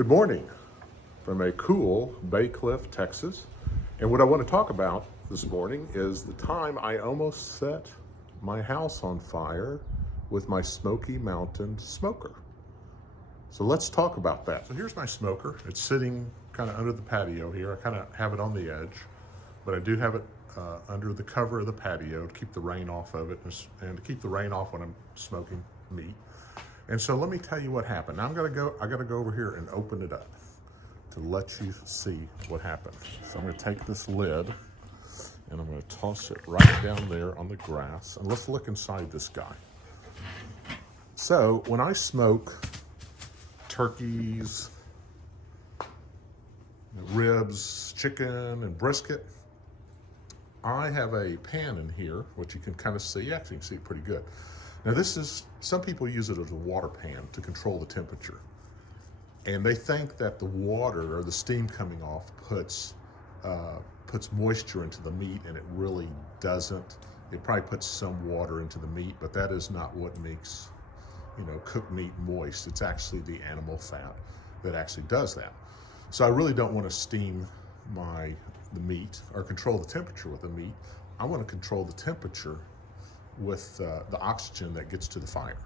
Good morning from a cool Bay Cliff, Texas. And what I want to talk about this morning is the time I almost set my house on fire with my Smoky Mountain smoker. So let's talk about that. So here's my smoker. It's sitting kind of under the patio here. I kind of have it on the edge, but I do have it under the cover of the patio to keep the rain off of it and to keep the rain off when I'm smoking meat. And so let me tell you what happened. Now I gotta go over here and open it up to let you see what happened. So I'm gonna take this lid and I'm gonna toss it right down there on the grass. And let's look inside this guy. So when I smoke turkeys, ribs, chicken, and brisket, I have a pan in here, which you can kind of see. Actually, you can see it pretty good. Now some people use it as a water pan to control the temperature. And they think that the water or the steam coming off puts moisture into the meat, and it really doesn't. It probably puts some water into the meat, but that is not what makes, cooked meat moist. It's actually the animal fat that actually does that. So I really don't want to steam the meat or control the temperature with the meat. I want to control the temperature with the oxygen that gets to the fire.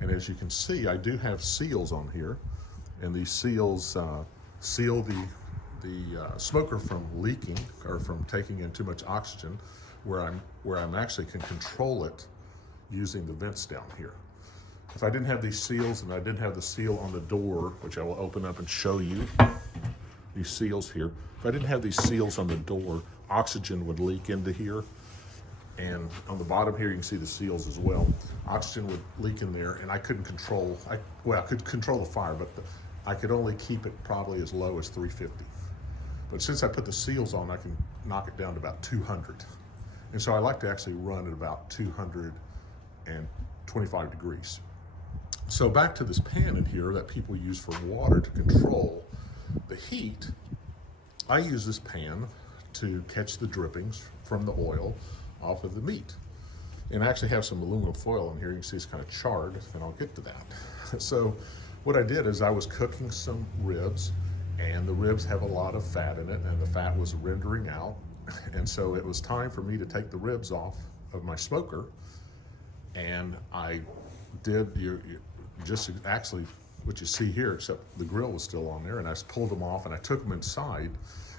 And as you can see, I do have seals on here, and these seals seal the smoker from leaking or from taking in too much oxygen, where I'm actually can control it using the vents down here. If I didn't have these seals and I didn't have the seal on the door, which I will open up and show you, these seals here, if I didn't have these seals on the door, oxygen would leak into here. And on the bottom here, you can see the seals as well. Oxygen would leak in there, and I couldn't control, I could control the fire, but I could only keep it probably as low as 350. But since I put the seals on, I can knock it down to about 200. And so I like to actually run at about 225 degrees. So back to this pan in here that people use for water to control the heat. I use this pan to catch the drippings from the oil off of the meat. And I actually have some aluminum foil in here. You can see it's kind of charred, and I'll get to that. So what I did is I was cooking some ribs, and the ribs have a lot of fat in it, and the fat was rendering out. And so it was time for me to take the ribs off of my smoker. And I did just actually what you see here, except the grill was still on there, and I just pulled them off and I took them inside,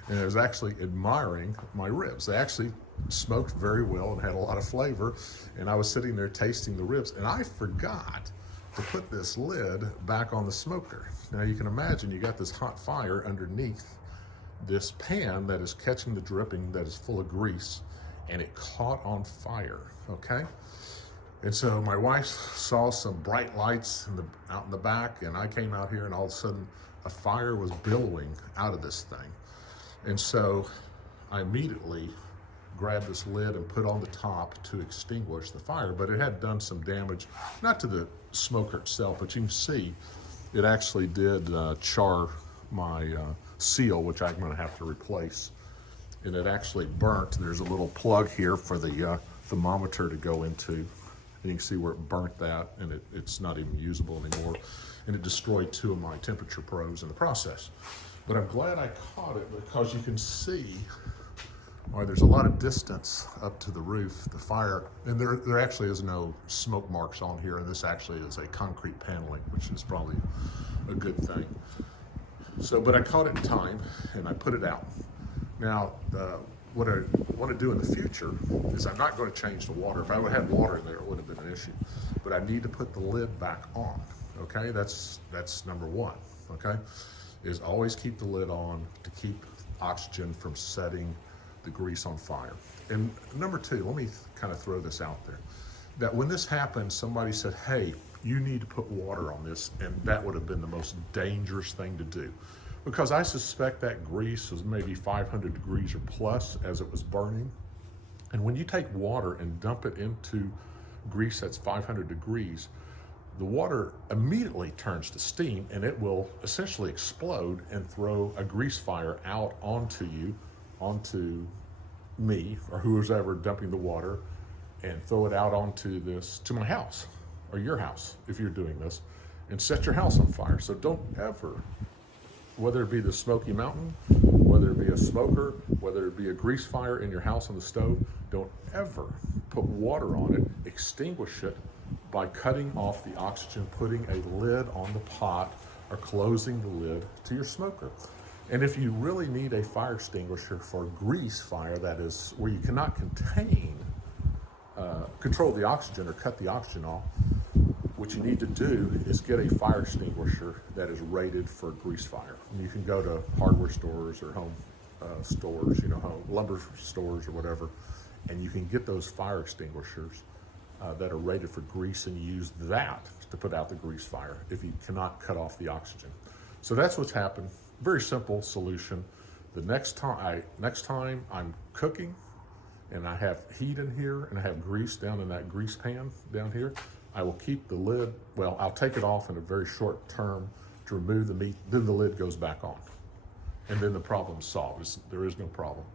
and I was actually admiring my ribs. They actually smoked very well and had a lot of flavor, and I was sitting there tasting the ribs, and I forgot to put this lid back on the smoker. Now you can imagine you got this hot fire underneath this pan that is catching the dripping that is full of grease, and it caught on fire, okay? And so my wife saw some bright lights out in the back, and I came out here, and all of a sudden a fire was billowing out of this thing. And so I immediately grabbed this lid and put on the top to extinguish the fire, but it had done some damage, not to the smoker itself, but you can see it actually did char my seal, which I'm gonna have to replace. And it actually burnt. There's a little plug here for the thermometer to go into. And you can see where it burnt that, and it's not even usable anymore. And it destroyed 2 of my temperature probes in the process. But I'm glad I caught it, because you can see, there's a lot of distance up to the roof, the fire, and there actually is no smoke marks on here, and this actually is a concrete paneling, which is probably a good thing. So, but I caught it in time, and I put it out. Now, what I want to do in the future is I'm not going to change the water. If I would have had water in there, it would have been an issue. But I need to put the lid back on, okay? That's number one, okay? Is always keep the lid on to keep oxygen from setting the grease on fire. And number 2, let me kind of throw this out there, that when this happened, somebody said, hey, you need to put water on this, and that would have been the most dangerous thing to do. Because I suspect that grease was maybe 500 degrees or plus as it was burning. And when you take water and dump it into grease that's 500 degrees, the water immediately turns to steam, and it will essentially explode and throw a grease fire out onto you, onto me, or whoever's ever dumping the water, and throw it out to my house, or your house, if you're doing this, and set your house on fire. So don't ever whether it be the Smoky Mountain, whether it be a smoker, whether it be a grease fire in your house on the stove, don't ever put water on it, extinguish it by cutting off the oxygen, putting a lid on the pot, or closing the lid to your smoker. And if you really need a fire extinguisher for a grease fire, that is where you cannot control the oxygen or cut the oxygen off, what you need to do is get a fire extinguisher that is rated for grease fire. And you can go to hardware stores or home stores, lumber stores or whatever, and you can get those fire extinguishers that are rated for grease, and use that to put out the grease fire if you cannot cut off the oxygen. So that's what's happened. Very simple solution. The next time I'm cooking and I have heat in here and I have grease down in that grease pan down here, I will keep the lid, I'll take it off in a very short term to remove the meat, then the lid goes back on. And then the problem's solved. There is no problem.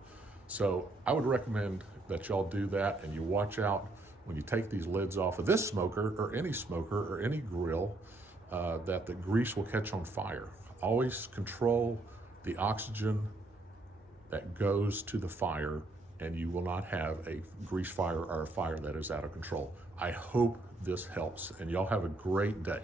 So I would recommend that y'all do that, and you watch out when you take these lids off of this smoker or any grill, that the grease will catch on fire. Always control the oxygen that goes to the fire, and you will not have a grease fire or a fire that is out of control. I hope this helps, and y'all have a great day.